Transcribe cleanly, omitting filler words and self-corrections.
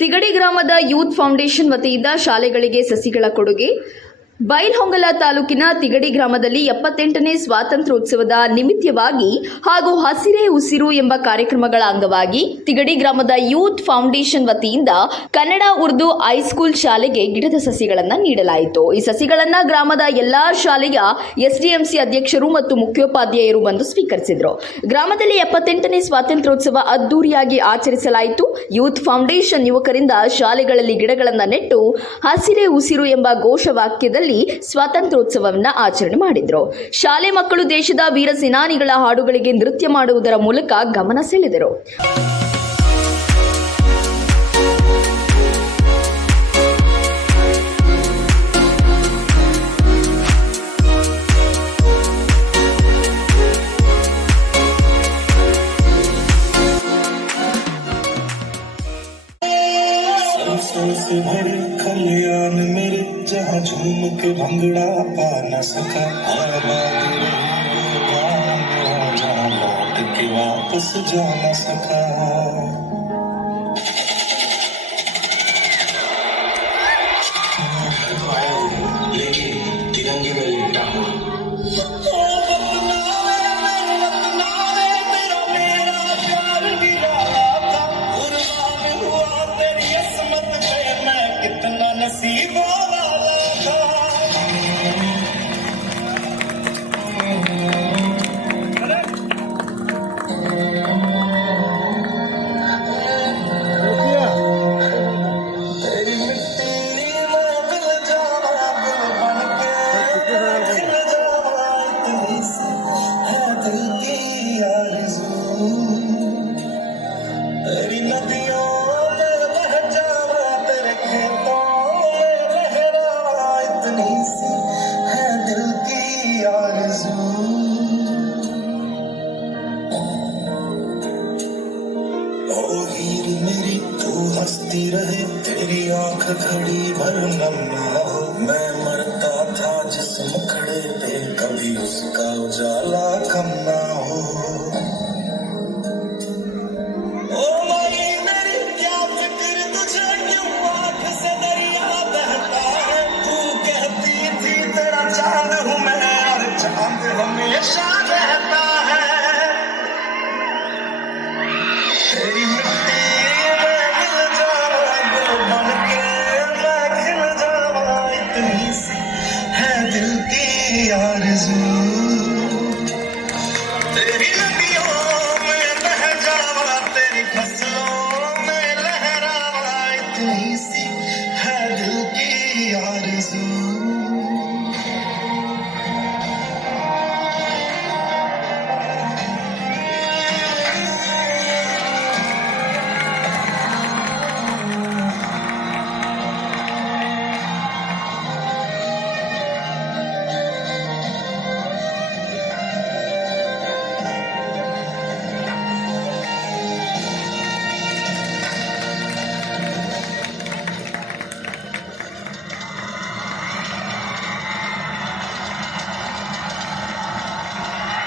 ತಿಗಡಿ ಗ್ರಾಮದ youth foundation ವತಿಯಿಂದ ಶಾಲೆಗಳಿಗೆ ಸಸಿಗಳ ಕೊಡುಗೆ. ಬೈಲಹೊಂಗಲ ತಾಲೂಕಿನ ತಿಗಡಿ ಗ್ರಾಮದಲ್ಲಿ 78ನೇ ಸ್ವಾತಂತ್ರ್ಯೋತ್ಸವದ ನಿಮಿತ್ತವಾಗಿ ಹಾಗೂ ಹಸಿರೇ ಉಸಿರು ಎಂಬ ಕಾರ್ಯಕ್ರಮಗಳ ಅಂಗವಾಗಿ ತಿಗಡಿ ಗ್ರಾಮದ ಯೂತ್ ಫೌಂಡೇಶನ್ ವತಿಯಿಂದ ಕನ್ನಡ ಉರ್ದು ಹೈಸ್ಕೂಲ್ ಶಾಲೆಗೆ ಗಿಡದ ಸಸಿಗಳನ್ನು ನೀಡಲಾಯಿತು. ಈ ಸಸಿಗಳನ್ನು ಗ್ರಾಮದ ಎಲ್ಲಾ ಶಾಲೆಯ ಎಸ್ಡಿಎಂಸಿ ಅಧ್ಯಕ್ಷರು ಮತ್ತು ಮುಖ್ಯೋಪಾಧ್ಯಾಯರು ಬಂದು ಸ್ವೀಕರಿಸಿದರು. ಗ್ರಾಮದಲ್ಲಿ 78ನೇ ಸ್ವಾತಂತ್ರ್ಯೋತ್ಸವ ಅದ್ದೂರಿಯಾಗಿ ಆಚರಿಸಲಾಯಿತು. ಯೂತ್ ಫೌಂಡೇಶನ್ ಯುವಕರಿಂದ ಶಾಲೆಗಳಲ್ಲಿ ಗಿಡಗಳನ್ನು ನೆಟ್ಟು ಹಸಿರೇ ಉಸಿರು ಎಂಬ ಘೋಷವಾಕ್ಯದಲ್ಲಿ ಸ್ವಾತಂತ್ರ್ಯೋತ್ಸವವನ್ನು ಆಚರಣೆ ಮಾಡಿದರು. ಶಾಲೆ ಮಕ್ಕಳು ದೇಶದ ವೀರ ಸೇನಾನಿಗಳ ಹಾಡುಗಳಿಗೆ ನೃತ್ಯ ಮಾಡುವುದರ ಮೂಲಕ ಗಮನ ಸೆಳೆದರು. से भरे खलियान मेरे जहाँ झूम के भंगड़ा पा न सका जहाँ लौट के वापस जा न सका. तिरंगे में नसीबों वाला था. तेरी मिट्टी में दिल जाना दिल बन के खिल जाना इतनी सी है दिल की आरज़ू. तेरी नदियों में बह जाना तेरे खेतों है दिल की आरज़ू. ओ हीर मेरी तू हंसती रहे तेरी आंख घड़ी भर नम ना हो. मैं मरता था जिस्म खड़े पे कभी उसका उजाला